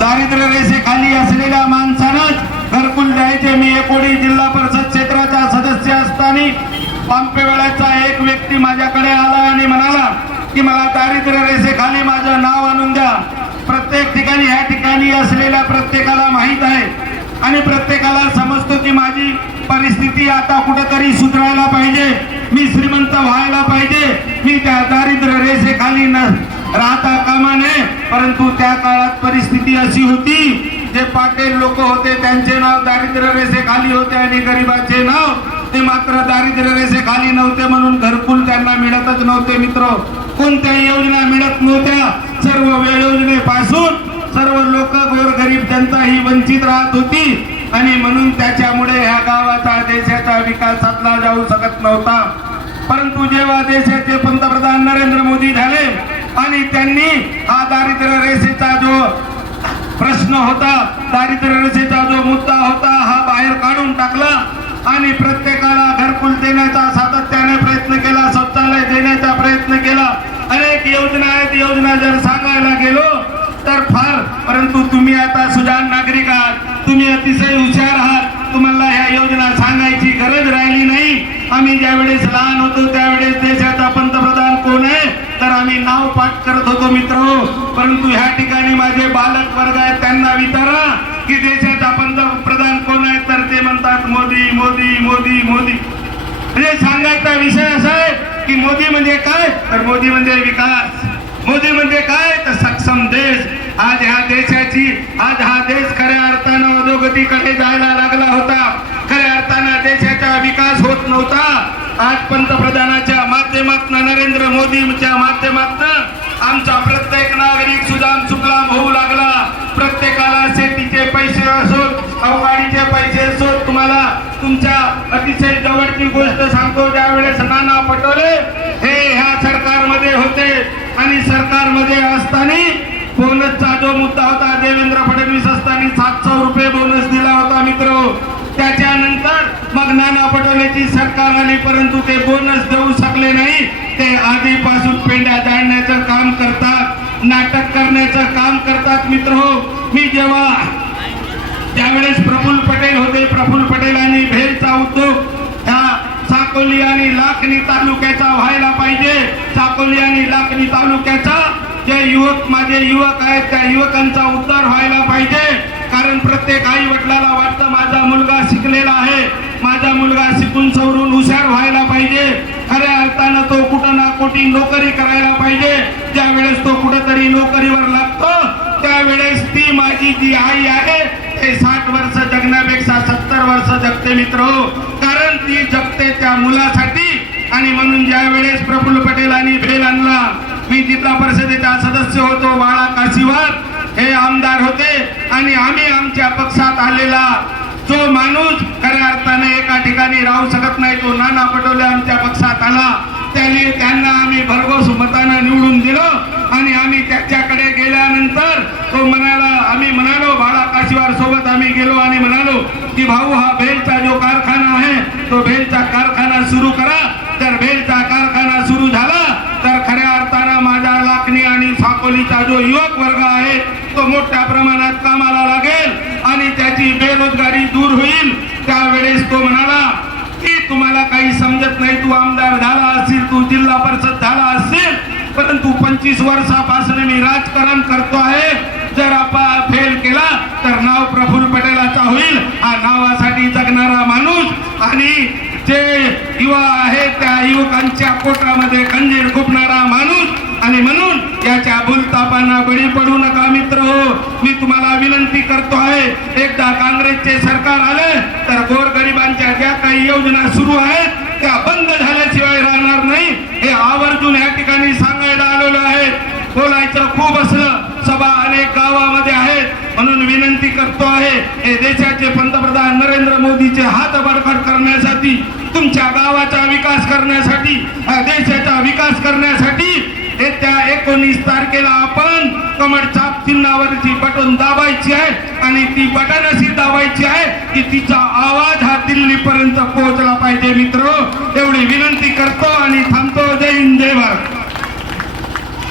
दारिद्र्य रेषेखाली असलेल्या माणसानंच घरकुल द्यायचे। मी एकोडी जिल्हा परिषद क्षेत्राचा सदस्य असताना पांपेवाड्याचा एक व्यक्ती माझ्याकडे आला आणि म्हणाला की मला दारिद्र्य रेषेखाली माझं नाव आणून द्या। प्रत्येक ठिकाणी ह्या ठिकाणी असलेल्या प्रत्येकाला माहित आहे आणि प्रत्येकाला समजतो की माझी परिस्थिती आता कुठेतरी सुधारायला पाहिजे, मी श्रीमंत व्हायला पाहिजे, मी त्या दारिद्र्य रेषेखाली राहता कामा नये। परंतु त्या काळात परिस्थिती अशी होती, जे पाटील लोक होते त्यांचे नाव दारिद्र्य रेषेखाली होते आणि गरिबाचे नाव ते मात्र दारिद्र्य रेषेखाली नव्हते, म्हणून घरकुल त्यांना मिळतच नव्हते। मित्र, कोणत्याही योजना मिळत नव्हत्या। सर्व योजनेपासून सर्व लोक गोरगरीब जनता ही वंचित राहत होती आणि म्हणून त्याच्यामुळे ह्या गावाचा देशाचा विकास साधला जाऊ शकत नव्हता। परंतु जेव्हा देशाचे पंतप्रधान नरेंद्र मोदी झाले आणि त्यांनी हा दारिद्र्य रेषेचा जो प्रश्न होता, दारिद्र्य रेषेचा जो मुद्दा होता हा बाहेर काढून टाकला आणि प्रत्येकाला घरकुल देण्याचा सातत्याने प्रयत्न केला, शौचालय देण्याचा प्रयत्न केला। अनेक योजना आहेत, योजना जर सांगायला गेलो तर फार, परंतु तुम्ही आता सुजाण नागरिक आहात, तुम्ही अतिशय हुशार आहात, तुम्हाला ह्या योजना सांगायची गरज राहिली नाही। आम्ही ज्यावेळेस लहान होतो त्यावेळेस देशाचा पंतप्रधान कोण आहे तर आम्ही नाव पाठ करत होतो मित्र। परंतु ह्या ठिकाणी माझे बालक वर्ग आहेत, त्यांना विचारा की देशाचा पंतप्रधान कोण आहे तर ते म्हणतात मोदी मोदी मोदी मोदी। म्हणजे सांगायचा विषय असा आहे की मोदी म्हणजे काय तर मोदी म्हणजे विकास, मोदी म्हणजे काय तर सक्षम देश। आज ह्या देशाची, आज हा देश खऱ्या अर्थानं अधोगतीकडे जायला लागला होता, खऱ्या अर्थानं देशाचा विकास होत नव्हता। आज पंतप्रधानाच्या माध्यमातून, नरेंद्र मोदींच्या माध्यमातून आमचा प्रत्येक नागरिक सुजाम सुफलाम होऊ लागला। प्रत्येकाला शेतीचे पैसे असोत, अवकाळीचे पैसे असोत। तुम्हाला तुमच्या अतिशय जवळची गोष्ट सांगतो, ज्यावेळेस नाना पटोले हे ह्या सरकारमध्ये होते आणि सरकारमध्ये असताना बोनसचा जो मुद्दा होता, देवेंद्र फडणवीस असताना 700 रुपये बोनस दिला होता मित्र। त्याच्यानंतर मग नाना पटोलेची सरकार आली, परंतु ते बोनस देऊ शकले नाही। ते आधीपासून पेंड्या जाळण्याचं काम करतात, नाटक करण्याचं काम करतात मित्र। मी जेव्हा त्यावेळेस प्रफुल्ल पटेल होते, प्रफुल्ल पटेलांनी भेलचा उद्योग ह्या साकोली आणि लाखनी तालुक्याचा व्हायला पाहिजे। साकोली आणि लाखनी तालुक्याचा जे युवक, माझे युवक आहेत, त्या युवकांचा उद्धार व्हायला पाहिजे। कारण प्रत्येक आई वडिलाला वाटतं माझा मुलगा शिकलेला आहे, माझा मुलगा शिकून सवरून हुशार व्हायला पाहिजे, खऱ्या अर्थानं तो कुठं ना कुठे नोकरी करायला पाहिजे। ज्या वेळेस तो कुठेतरी नोकरीवर लागतो त्यावेळेस ती माझी जी आई आहे ते 60 वर्ष जगण्यापेक्षा 70 वर्ष जगते मित्र। कारण ती जगते त्या मुलासाठी। आणि म्हणून ज्या वेळेस प्रफुल्ल पटेलांनी भेल आणला, मी जिल्हा परिषदेचा सदस्य होतो, बाळा काशीवार हे आमदार होते आणि आम्ही आमच्या पक्षात आलेला जो माणूस खऱ्या अर्थाने एका ठिकाणी राहू शकत नाही, तो नाना पटोले आमच्या पक्षात आला। त्यांना आम्ही भरघोस मतानं निवडून दिलं आणि आम्ही त्याच्याकडे गेल्यानंतर तो म्हणाला, आम्ही म्हणालो बाळा काशीवार सोबत आम्ही गेलो आणि म्हणालो की भाऊ हा भेलचा जो कारखाना आहे तो भेलचा कारखाना सुरू करा। तर भेलचा कारखाना सुरू झाला तर खऱ्या अर्थानं माझा लाखनी आणि साकोलीचा जो युवक वर्ग आहे तो मोठ्या प्रमाणात कामाला लागेल आणि त्याची बेरोजगारी दूर होईल। त्यावेळेस तो म्हणाला की तुम्हाला काही समजत नाही, तू आमदार झाला असेल, तू जिल्हा परिषद झाला असेल, परंतु 25 वर्षापासून मी राजकारण करतो आहे। जर आपण फेल केला तर नाव प्रफुल्ल पटेलाचा होईल, हा नावासाठी जगणारा माणूस आणि जे युवा आहे त्या युवकांच्या पोटामध्ये खंजीर खुपणारा माणूस। आणि म्हणून याच्या भूलतापांना बळी पडू नका मित्र हो। मी तुम्हाला विनंती करतो आहे, एकदा काँग्रेसचे सरकार आले तर गोरगरिबांच्या ज्या काही योजना सुरू आहेत त्या बंद झाल्याशिवाय राहणार नाही, हे आवर्जून या ठिकाणी सांगायला आलेलो आहे। बोलायचं खूप असलं, सभा अनेक गावामध्ये आहेत, म्हणून विनंती करतो आहे हे देशाचे पंतप्रधान नरेंद्र मोदीचे हात बळकट करण्यासाठी, तुमच्या गावाचा विकास करण्यासाठी, देशाचा विकास करण्यासाठी येत्या 19 तारखेला आपण कमळ चाप चिन्हावरची बटन दाबायची आहे आणि ती बटन अशी दाबायची आहे की तिचा आवाज हा दिल्लीपर्यंत पोहोचला पाहिजे मित्र। एवढी विनंती करतो आणि थांबतो। जय हिंद, जय भारत।